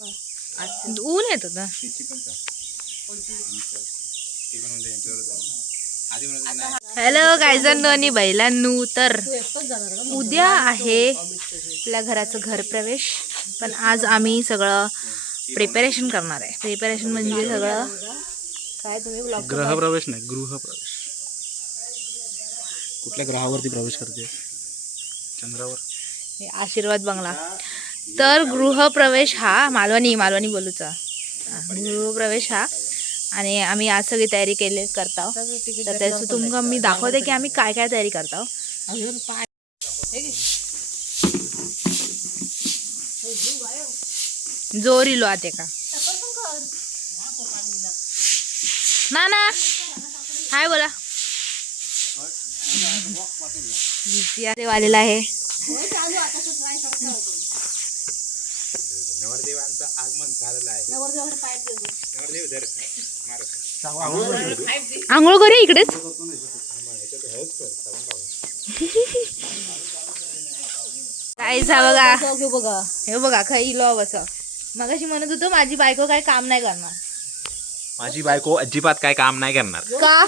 ऊन येत होता. हॅलो गायजांनो आणि बैलांनो, तर उद्या आहे आपल्या घराचं घरप्रवेश. पण आज आम्ही सगळं प्रिपरेशन करणार आहे. प्रिपरेशन म्हणजे सगळं काय, तुम्ही गृहप्रवेश नाही, गृहप्रवेश. कुठल्या ग्रहावरती प्रवेश करते? चंद्रावर. आशीर्वाद बंगला. तर गृहप्रवेश हा मालवणी बोलूचा गृहप्रवेश हा. आणि आम्ही आज सगळी तयारी करताव. तर त्याचं तुमका मी दाखवते की आम्ही काय काय तयारी करताव. जोर इलो आते का ना हाय बोला. वालेला आहे. नवरदेवांचं आगमन झालेलं आहे. आंघोळ करूया इकडेच. काहीच बघा, हे बघा खाई लॉव असं. मगाशी म्हणत होतो माझी बायको काय काम नाही करणार. माझी बायको अजिबात काय काम नाही करणार. का?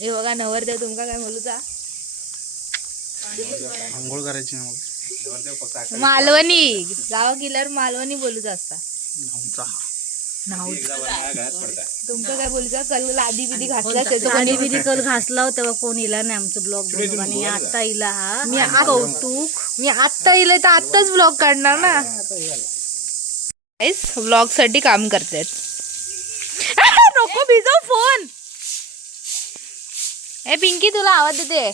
हे बघा नवरदेव तुमका काय बोलूचा. आंघोळ करायची मालवणी गावा गेल्यावर मालवणी बोलूचा असता. तुमचं काय बोलूचा. कल लादी बिदी घासला लादी बिदी कल घासला तेव्हा कोण इला नाही आमचं ब्लॉग बनवून. आणि आता इला हा मी कौतुक. मी आत्ता इले तर आत्ताच ब्लॉग काढणार ना. ब्लॉग साठी काम करतात. नको भिजव फोन. ए पिंकी तुला आवाज देते.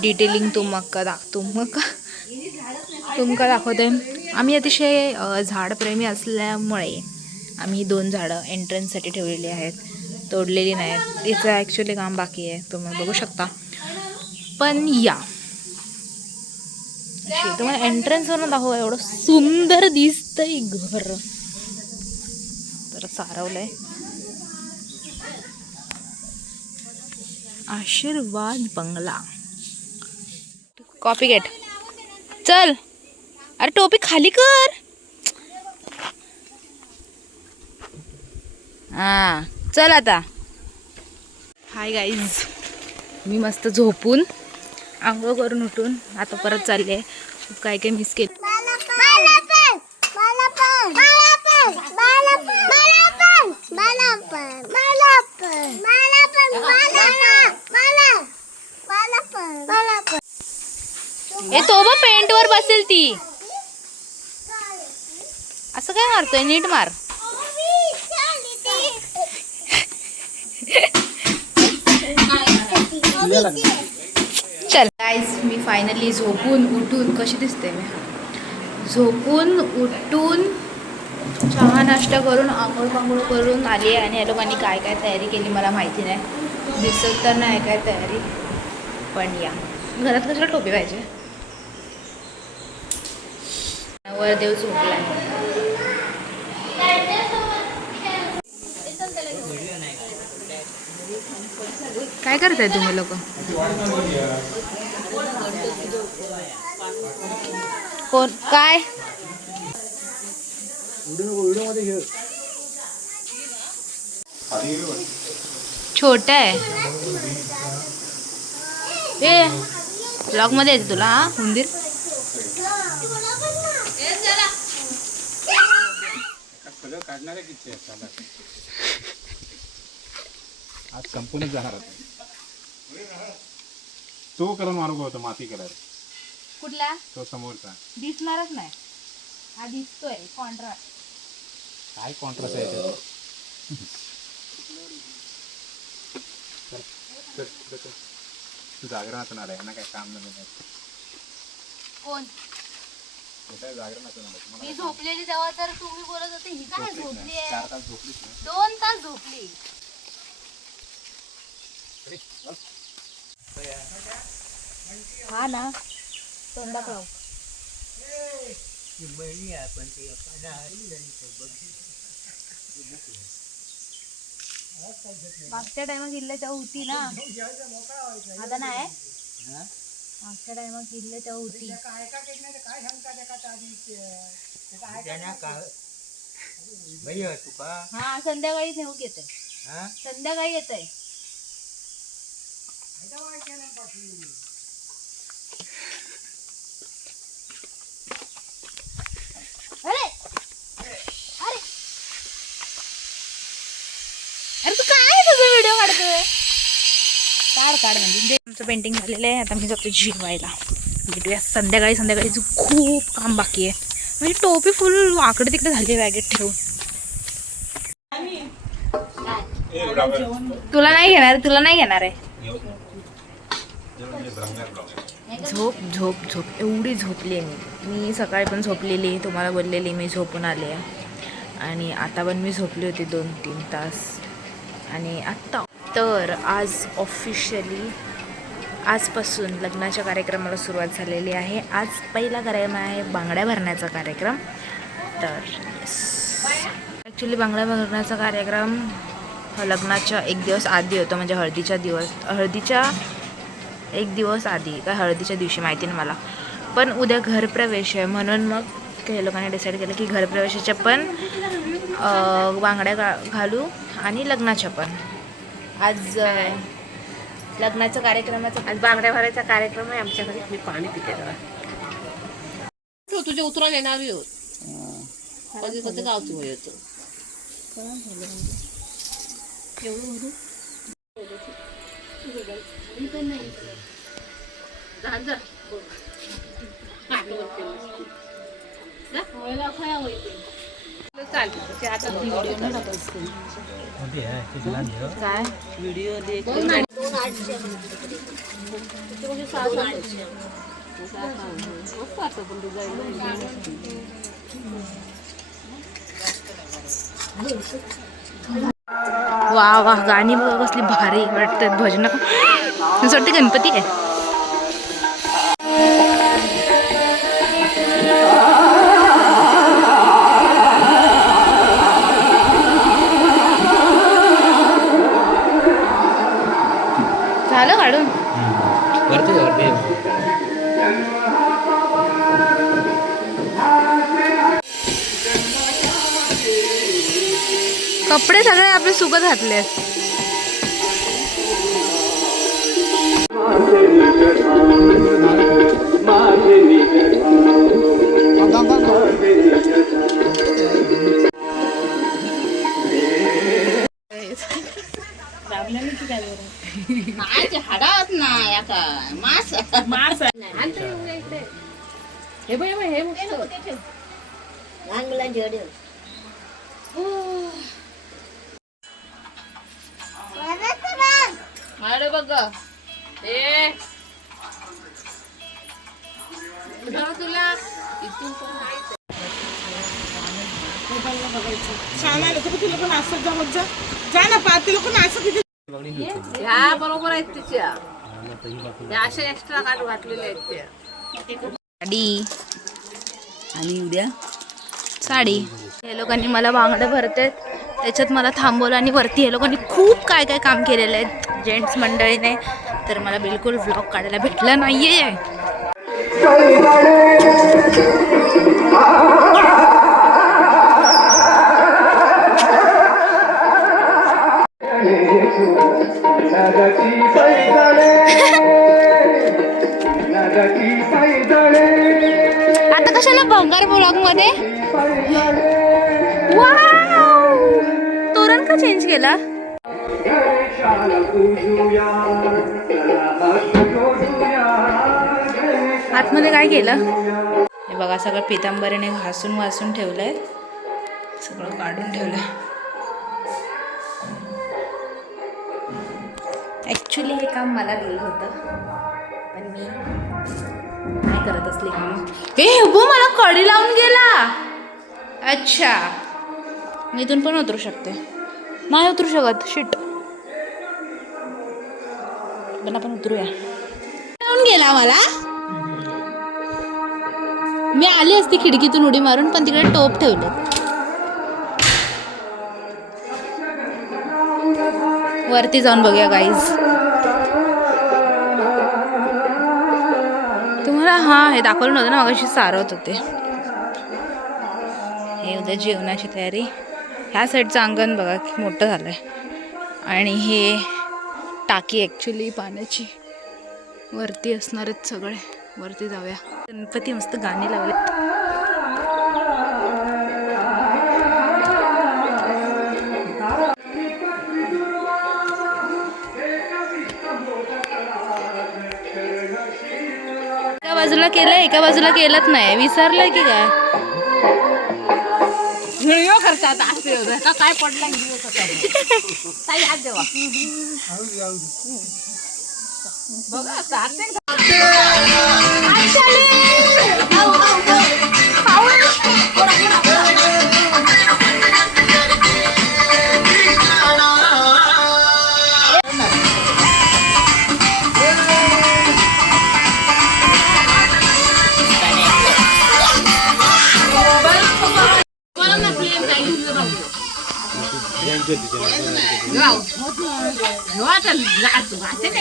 डिटेलिंग तुमका दाखवते. आम्ही अतिशय झाडप्रेमी असल्यामुळे आम्ही 2 झाडं एंट्रन्ससाठी ठेवलेली आहेत. तोडलेली नाहीत. तिचं ॲक्च्युली काम बाकी आहे, तुम्ही बघू शकता. पण या तुम्हाला एंट्रन्सवरून दाखव. एवढं सुंदर दिसतंय घर. तर सारवलंय. आशीर्वाद बंगला. Copy gate. चल अरे टोपी खाली कर. हा चल आता. हाय गाईज, मी मस्त झोपून आंघोळ करून उठून आता परत चालले. काय काय मिस केलं. ए तो बघ पेंट वर बसेल ती. असं काय मारतोय, नीट मार. चल गाईज, मी फायनली झोपून उठून कशी दिसते मी. झोपून उठून चहा नाश्ता करून आंघोळ करून आली आहे. आणि या लोकांनी काय काय तयारी केली मला माहिती नाही. दिसत तर नाही काय तयारी. पण या घरात कशाला टोपी पाहिजे. वरदेव झोपलाय. काय करताय तुम्ही लोक. कोण काय छोट आहे. ए ब्लॉग मध्ये येते तुला. हा उंदीर आज संपूर्ण जाणार तो कलर मारू होतो. माती कलर कुठला तो समोरचा दिसणारच नाही. हा दिसतोय कॉन्ट्रास्ट. काय कॉन्ट्रास्ट आहे जागरणात आहे ना. काय काम नाही. कोण मी झोपलेली तेव्हा तर तुम्ही बोलत होते ही काय झोपली आहे. 4 तास झोपलीस ना. 2 तास झोपली. हा ना तोंडात लाव. मागच्या टायमा किल्ल्याच्या होती ना आता नाही. मागच्या टायमा किल्ल्याच्या होती. हा संध्याकाळी नेऊ येते. संध्याकाळी येत आहे. अरे अरे अरे तू काय तुझा व्हिडिओ काढतोय. काढ म्हणजे आमचं पेंटिंग झालेलं आहे. आता मी जातो जेवायला. भेटूया संध्याकाळी. संध्याकाळीचं खूप काम बाकी आहे. म्हणजे टोपी फुल वाकडे तिकडे झाली आहे बॅगेत ठेवून. तुला नाही घेणार आहे. झोप झोप झोप एवढी झोपली आहे मी सकाळी पण झोपलेली. तुम्हाला बोललेली मी झोपून आले आणि आता पण मी झोपली होती 2-3 तास. आणि आत्ता तर आज ऑफिशियली आजपासून लग्नाच्या कार्यक्रमाला सुरुवात झालेली आहे. आज पहिला कार्यक्रम आहे बांगड्या भरण्याचा कार्यक्रम. तर ॲक्च्युली बांगड्या भरण्याचा कार्यक्रम लग्नाच्या 1 दिवस आधी होतो. म्हणजे हळदीच्या 1 दिवस आधी का हळदीच्या दिवशी माहिती नाही मला. पण उद्या घरप्रवेश आहे म्हणून मग काही लोकांनी डिसाईड केलं की घरप्रवेशाच्या पण बांगड्या घालू आणि लग्नाच्या पण. आज लग्नाच्या कार्यक्रमाचा आज बांगड्या भरायचा कार्यक्रम आहे आमच्या घरी. मी पाणी पिते जरा. तुझे उतरा येणार कधी कधी गावची वय येतो. काय व्हिडिओ वा वा गाणी बघा कसली भारी वाटतात. भजन असं वाटतं गणपती आहे. झालं काढून. कपडे सगळे आपले सुकत घातले. हाडात नाही आता मास मास हे बघ हे चांगला जोड. अरे बघ हे तुला इथून ह्या बरोबर आहेत तिच्या. अशा एक्स्ट्रा काढून घातलेल्या आहेत त्या. साडी आणि उद्या साडी. हे लोकांनी मला बांगड्या भरतात त्याच्यात मला थांबवलं आणि वरती हे लोकांनी खूप काय काय काम केलेलं आहे जेंट्स मंडळीने. तर मला बिलकुल व्लॉग काढायला भेटलं नाहीये. आता कशाला भंगार ब्लॉग मध्ये. तोरण का चेंज केला. आतमध्ये काय केलं हे बघा. सगळं पितांबरीने घासून ठेवलंय. सगळं काढून ठेवलंय. ॲक्च्युली हे काम मला दिलं होतं पण मी नाही करत असली कामं. ए हो मला कडी लावून गेला. अच्छा मी इथून पण उतरू शकते. नाही उतरू शकत. शिट. पण आपण उतरूया. लावून गेला मला. मी आली असती खिडकीतून उडी मारून पण तिकडे टोप ठेवले. वरती जाऊन बघूया गाईज. तुम्हाला हे दाखवलं नव्हतं ना मगाशी सारवत होते. हे उद्या जेवणाची तयारी. ह्या साईडचं अंगण बघा की मोठं झालं आहे. आणि हे टाकी ॲक्च्युली पाण्याची. वरती असणार आहेत सगळे. वरती जाऊया. गणपती मस्त गाणी लावले. एका बाजूला केलंय एका बाजूला केलंच नाही. विसरलंय की काय. व्हिडिओ करतात असे का काय पडला व्हिडिओ करतात. ताई आज देवा बघा सारते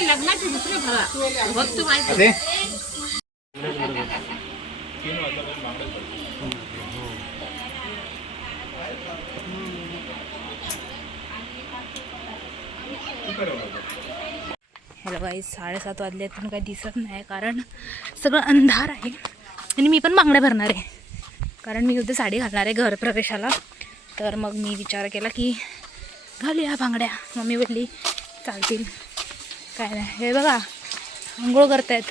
लग्नाची दुसरी भक्त माहिती. हॅलो गाईज 7:30 वाजले पण काही दिसत नाही कारण सगळं अंधार आहे. आणि मी पण बांगड्या भरणार आहे कारण मी उद्या साडी घालणार आहे घरप्रवेशाला. तर मग मी विचार केला की घालूया बांगड्या. मम्मी बोलली चालतील काय नाही. हे बघा आंघोळ करतायत.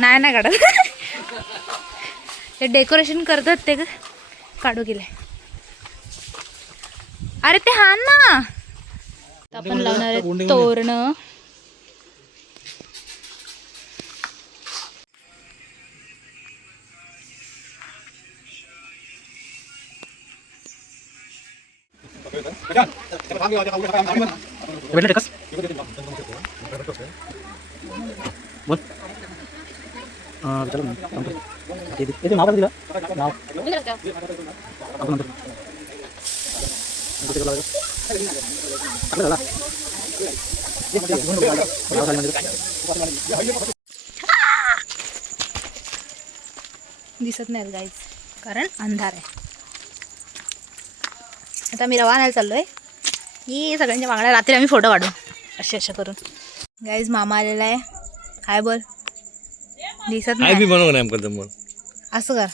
नाही काढत. ते डेकोरेशन करतात ते काढू गेले. अरे ते हा ना आपण लावणार आहे तोरणं. दिसत नाहीत गाईज कारण अंधार आहे. आता मी रवा आणायला चाललोय. ही सगळ्यांच्या बांगड्या रात्री आम्ही फोटो काढू अशा करून. गाईज मामा आलेला आहे. हाय बोल. दिसत नाही असं कर.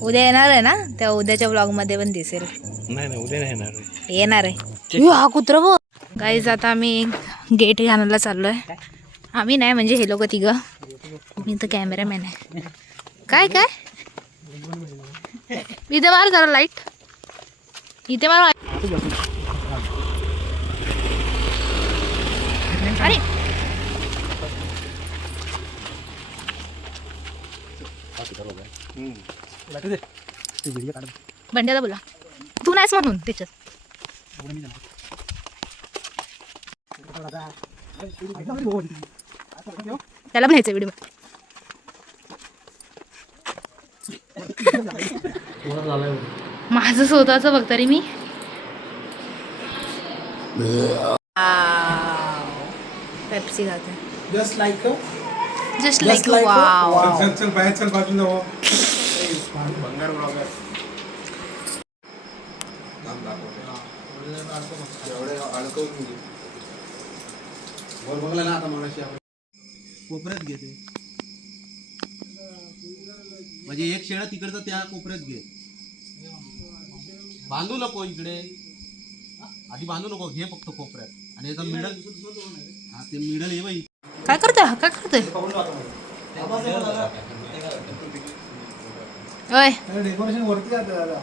उद्या येणार आहे ना त्या उद्याच्या ब्लॉग मध्ये पण दिसेल. नाही उद्या नाही येणार आहे. हा कुत्र बघ. गाईज आता आम्ही गेट घालायला चाललोय. आम्ही नाही म्हणजे हे लोक तिघं. मी तर कॅमेरामॅन आहे. काय इथे मार जरा लाईट. इथे मार. अरे बंड्याला बोला. तू नाहीस म्हणून त्याच्यात. त्याला पण ह्याचा व्हिडिओ. माझं स्वतःचं बघ तरी मी. पेप्सी खाते. Just like wow. चल बाहेर चल बाजूला हो. बंगार ब्लॉगर कोपऱ्यात घेते म्हणजे एक शेळा तिकडचा त्या कोपऱ्यात घे. बांधू नको इकडे. आधी बांधू नको. घे फक्त कोपऱ्यात आणि याचा मिडल. हा ते मिडल ये बाई. काय करतोय ओय. डेकोरेशन वरती जाते दादा.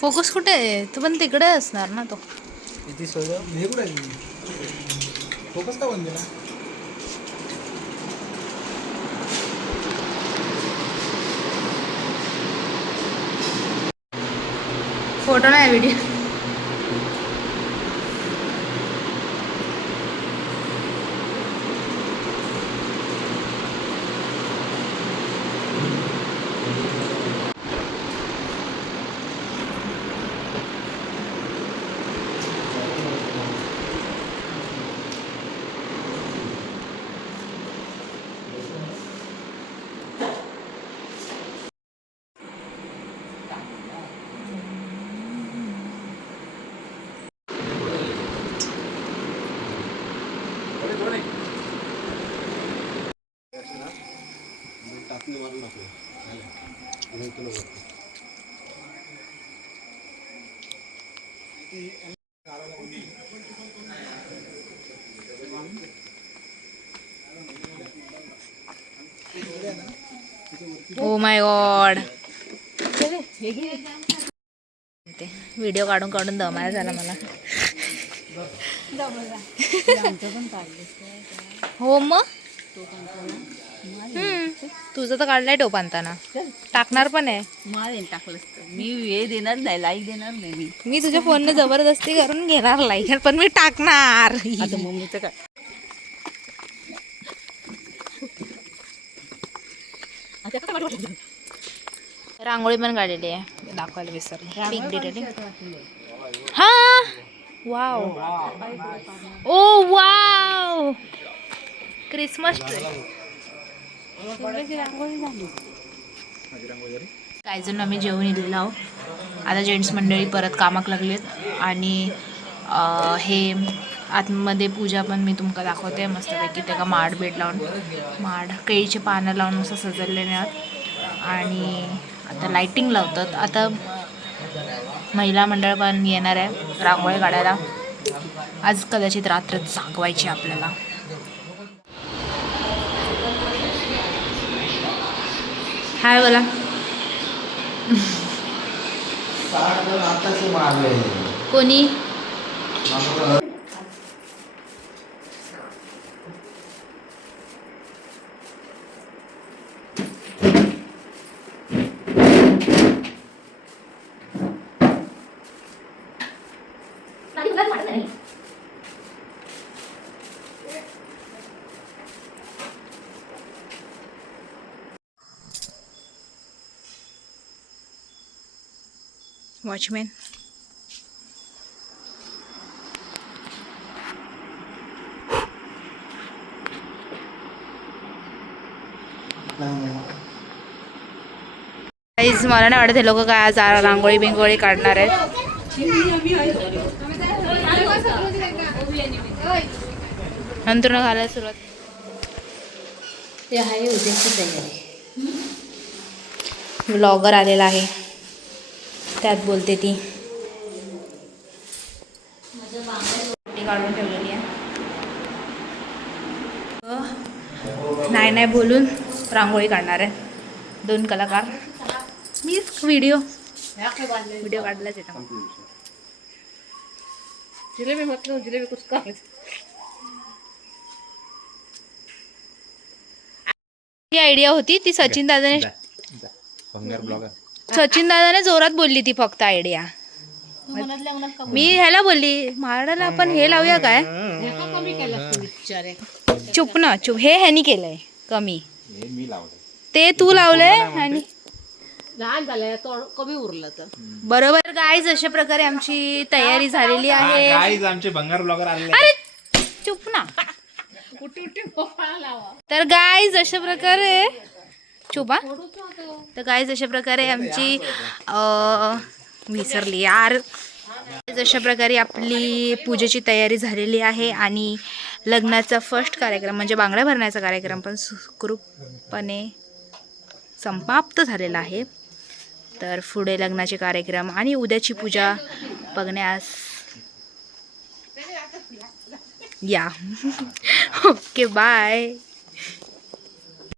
फोकस कुठे आहे? तो पण तिकडे असणार ना तो. हे कुठे आहे? फोकस का बंद केला? फोटो नाही व्हिडिओ. टाकणी मारून नको. Oh my God. व्हिडिओ काढून काढून दमायला झाला मला. हो मग तुझं तर काढलाय टोप आणताना. टाकणार पण आहे. मारेन टाकलं मी हे देणार नाही, लाईक देणार नाही मी तुझ्या फोनने जबरदस्ती करून घेणार लाईक, पण मी टाकणार. आता मम्मीचं काय. रांगोळी पण काढलेली आहे, दाखवायला विसरले. पिक डिटेलिंग. हा वाव. ओ वाव. Christmas tree. काही जण आम्ही जेवून इलेलो आहोत. आता जेंट्स मंडळी परत कामाक लागलेत आणि हे आतमध्ये पूजा पण मी तुमका दाखवते मस्तपैकी. त्याला माड बेड लावून, माड केळीचे पानं लावून असं सजवलेले आहेत. आणि आता लाईटिंग लावतात. आता महिला मंडळ पण येणार आहे रांगोळी काढायला. आज कदाचित रात्र जागवायची आपल्याला. हाय बोला. कोणी वॉचमॅन. मला नाही वाटत हे लोक काय आज रांगोळी बिंगोळी काढणार आहेत. नंतर घालायला सुरुवात. ते आहे उद्याची तयारी. ब्लॉगर आलेला आहे त्यात बोलते ती. काढून ठेवलेली आहे. नाही बोलून रांगोळी काढणार आहे 2 कलाकार. मीच व्हिडिओ काढलाच येतो. जिलेबी म्हटलं जिलेबी कुछ का ती आयडिया होती ती सचिन दादाने जोरात बोलली ती फक्त आयडिया. मी ह्याला बोलली महाराला आपण हे लावूया काय. चुप ना चुप. हे ह्यानी केलंय कमी, ते तू लावलंय आणि लहान झालं कमी उरलं तर बरोबर. गाईज अशा प्रकारे आमची तयारी झालेली आहे. गाईज आमचे भंगार ब्लॉगर आले. अरे चुप ना. तर गाईज अशा प्रकारे चुपा. तर गाईज अशा प्रकारे आमची विसरली यार. अशा प्रकारे आपली पूजेची तयारी झालेली आहे आणि लग्नाचा फर्स्ट कार्यक्रम म्हणजे बांगड्या भरण्याचा कार्यक्रम पण सुखरूपपणे समाप्त झालेला आहे. तर पुढे लग्नाचे कार्यक्रम आणि उद्याची पूजा बघण्यास या. Okay bye.